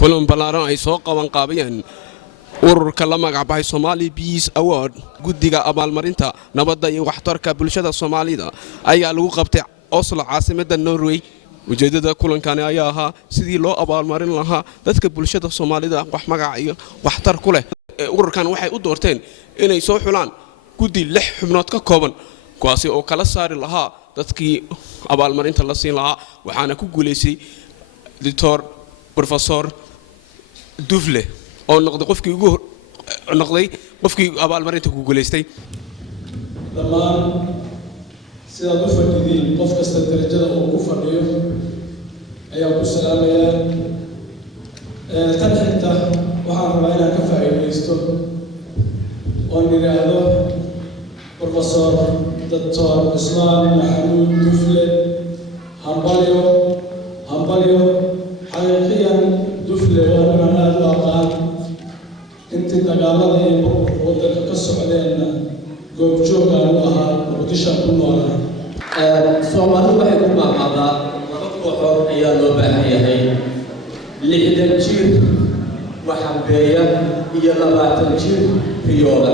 kulan balaaran ay soo qaban qaabiyeen ururka la magac baxay Somali Peace Award guddiga abaalmarinta nabadda iyo waxtarka bulshada Soomaalida ayaa lagu qabtay Oslo caasimadda Norway ujeedada kulankani ayaa ahaa sidii loo abaalmarin lahaa dadka bulshada Soomaalida wax magac iyo waxtar ku leh ururkan waxay u doorteen inay soo xulaan guddi 6 xubnood ka kooban kuwaasi oo kala saari lahaa dadkii abaalmarinta la siin lahaa waxaana ku guuleysay Dr. Professor Dufle oo noqday qofkii abaalmarinta ku guuleystay dhammaan sidaad u fadhidiin qof kasta darajada uu ku fadhiyo ayaa ku salaamaya tan xigta waxaan rabaa inaan ka faa'iidaysto oo niraahdo Professor Dr. Usman Mahmoud Dufle hambalyo xaqiiqiyan Dufle waa niman aad u aqaan intii dagaalada iyo waddanka ka socdeenna goobjoog aan u ahaa muqdisho ku noolaa Soomaalidu waxay ku maaqaadaan laba kooxood ayaa loo baahan yahay 60 jir waxambeeya iyo 20 jir riyooda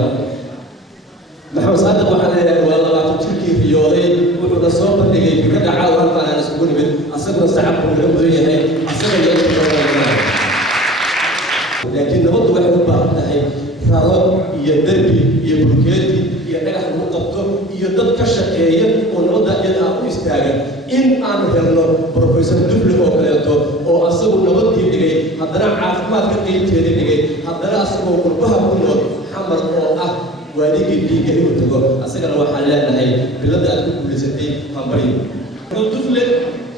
maxamed saadiq waxaa leeyahay waa 20 jirkii riyooday wuxuuna soo bandhigay fikradda caalamka aan isugu nimid asaguna sacabku laga mudan yahay asaga iyo laakiin nabaddu waxay u baahan tahay raro iyo derbi iyo bulkeeti iyo dhagax lagu qabto iyo dad ka shaqeeya oo nabadda iyada u istaaga in aan helno Professor Dufle oo kaleeto oo asagu nabadii dhigay haddana caafimaadka qaybteeda dhigay haddana asagoo qurbaha ku nool xamar oo ah waadigii dhiigga inuu tago asagana waxaan leenahay bilada aad ku guulaysatay hambalyo Dufle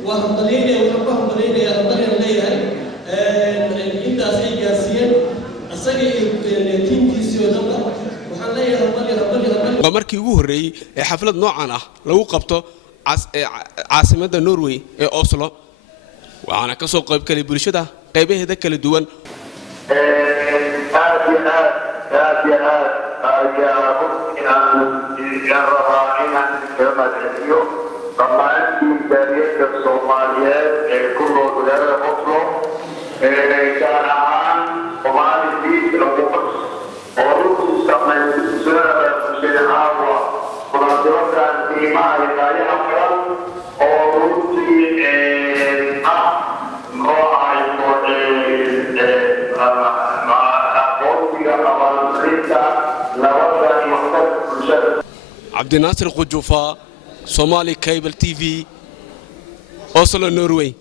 waa hambalyeynaya waxaan ku hambalyeynaya hambalyan leeyahay intaas ay gaarsiiyeen asaga iyo tiimkiisii oo dhanba waxaan leeyahay hambalyo markii ugu horeeyay ee xaflad noocan ah lagu qabto caasimadda Norway ee Oslo waxaana ka soo qayb galay bulshada qaybaheeda kala duwan عبد الناصر قجوفا Somali Cable TV Oslo Norway